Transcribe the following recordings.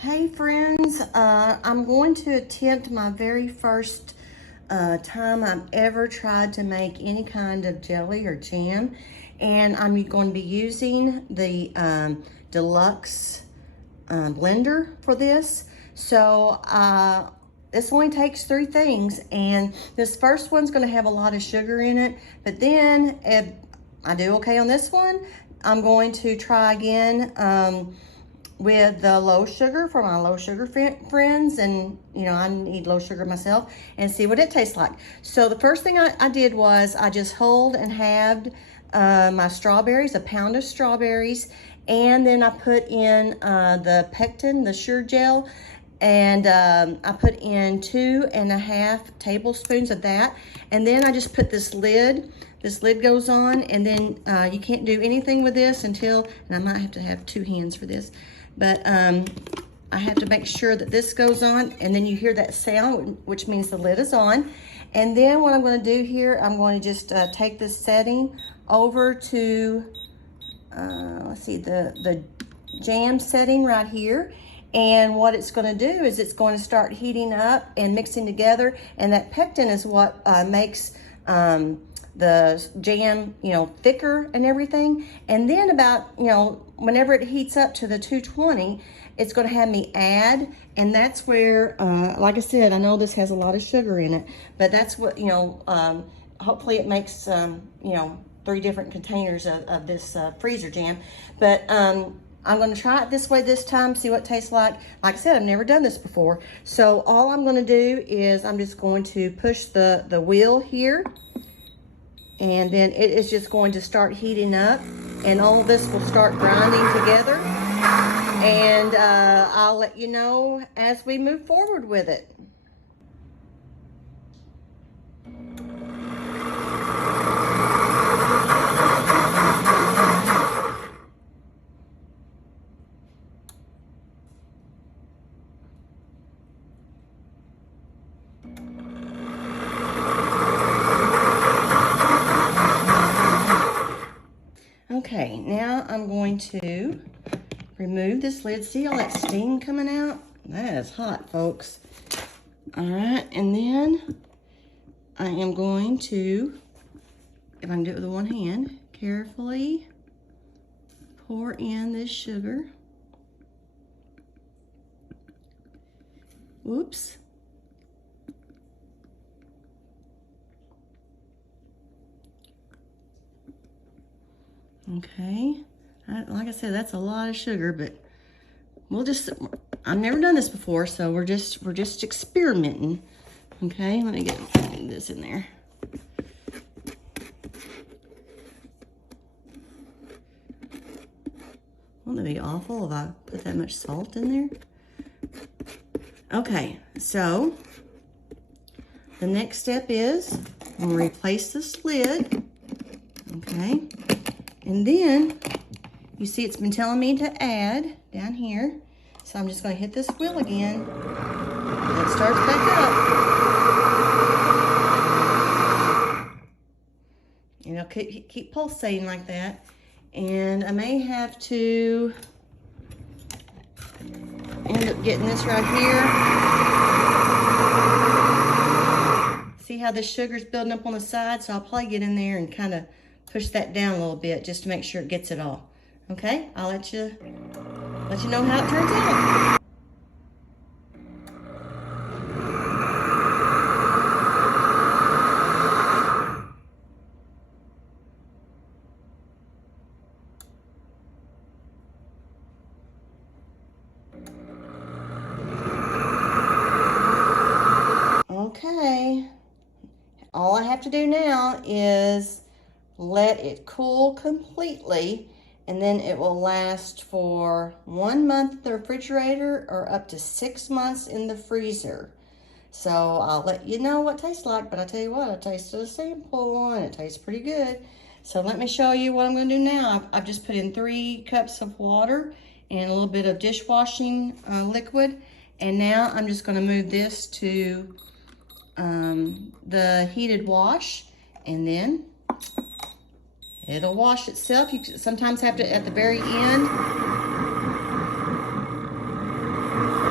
Hey friends, I'm going to attempt my very first time I've ever tried to make any kind of jelly or jam, and I'm going to be using the Deluxe blender for this. So this only takes 3 things, and this first one's going to have a lot of sugar in it, but then if I do okay on this one, I'm going to try again with the low sugar for my low sugar friends, and you know I need low sugar myself, and see what it tastes like. So the first thing I did was I just hulled and halved my strawberries, a pound of strawberries, and then I put in the pectin, the sure gel, and I put in 2.5 tablespoons of that, and then I just put this lid. This lid goes on, and then you can't do anything with this until, and I might have to have 2 hands for this, but I have to make sure that this goes on, and then you hear that sound, which means the lid is on. And then what I'm going to do here, I'm going to just take this setting over to, let's see, the jam setting right here. And what it's going to do is it's going to start heating up and mixing together, and that pectin is what makes the jam, you know, thicker and everything. And then about, you know, whenever it heats up to the 220, it's going to have me add, and that's where, like I said, I know this has a lot of sugar in it, but that's what, you know, hopefully it makes, you know, 3 different containers of this freezer jam. But I'm going to try it this way this time, see what it tastes like. Like I said, I've never done this before. So all I'm going to do is I'm just going to push the wheel here, and then it is just going to start heating up, and all this will start grinding together. And I'll let you know as we move forward with it. Okay, now I'm going to remove this lid. See all that steam coming out? That is hot, folks. All right, and then I am going to, if I can do it with one hand, carefully pour in this sugar. Whoops. Okay, like I said, that's a lot of sugar, but we'll just, I've never done this before, so we're just experimenting. Okay, let me get this in there. Wouldn't it be awful if I put that much salt in there? Okay, so the next step is I'm gonna replace this lid. Okay. And then, you see it's been telling me to add down here. So I'm just going to hit this wheel again. And it starts back up. And it'll keep pulsating like that. And I may have to end up getting this right here. See how the sugar's building up on the side? So I'll probably get in there and kind of push that down a little bit just to make sure it gets it all. Okay, I'll let you know how it turns out. Okay, all I have to do now is let it cool completely, and then it will last for 1 month in the refrigerator or up to 6 months in the freezer. So I'll let you know what it tastes like, but I tell you what, I tasted a sample and it tastes pretty good. So let me show you what I'm going to do now. I've just put in 3 cups of water and a little bit of dishwashing liquid, and now I'm just going to move this to the heated wash, and then it'll wash itself. You sometimes have to, at the very end,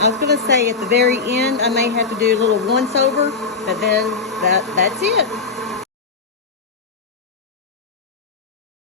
I was gonna say at the very end, I may have to do a little once over, but then that's it.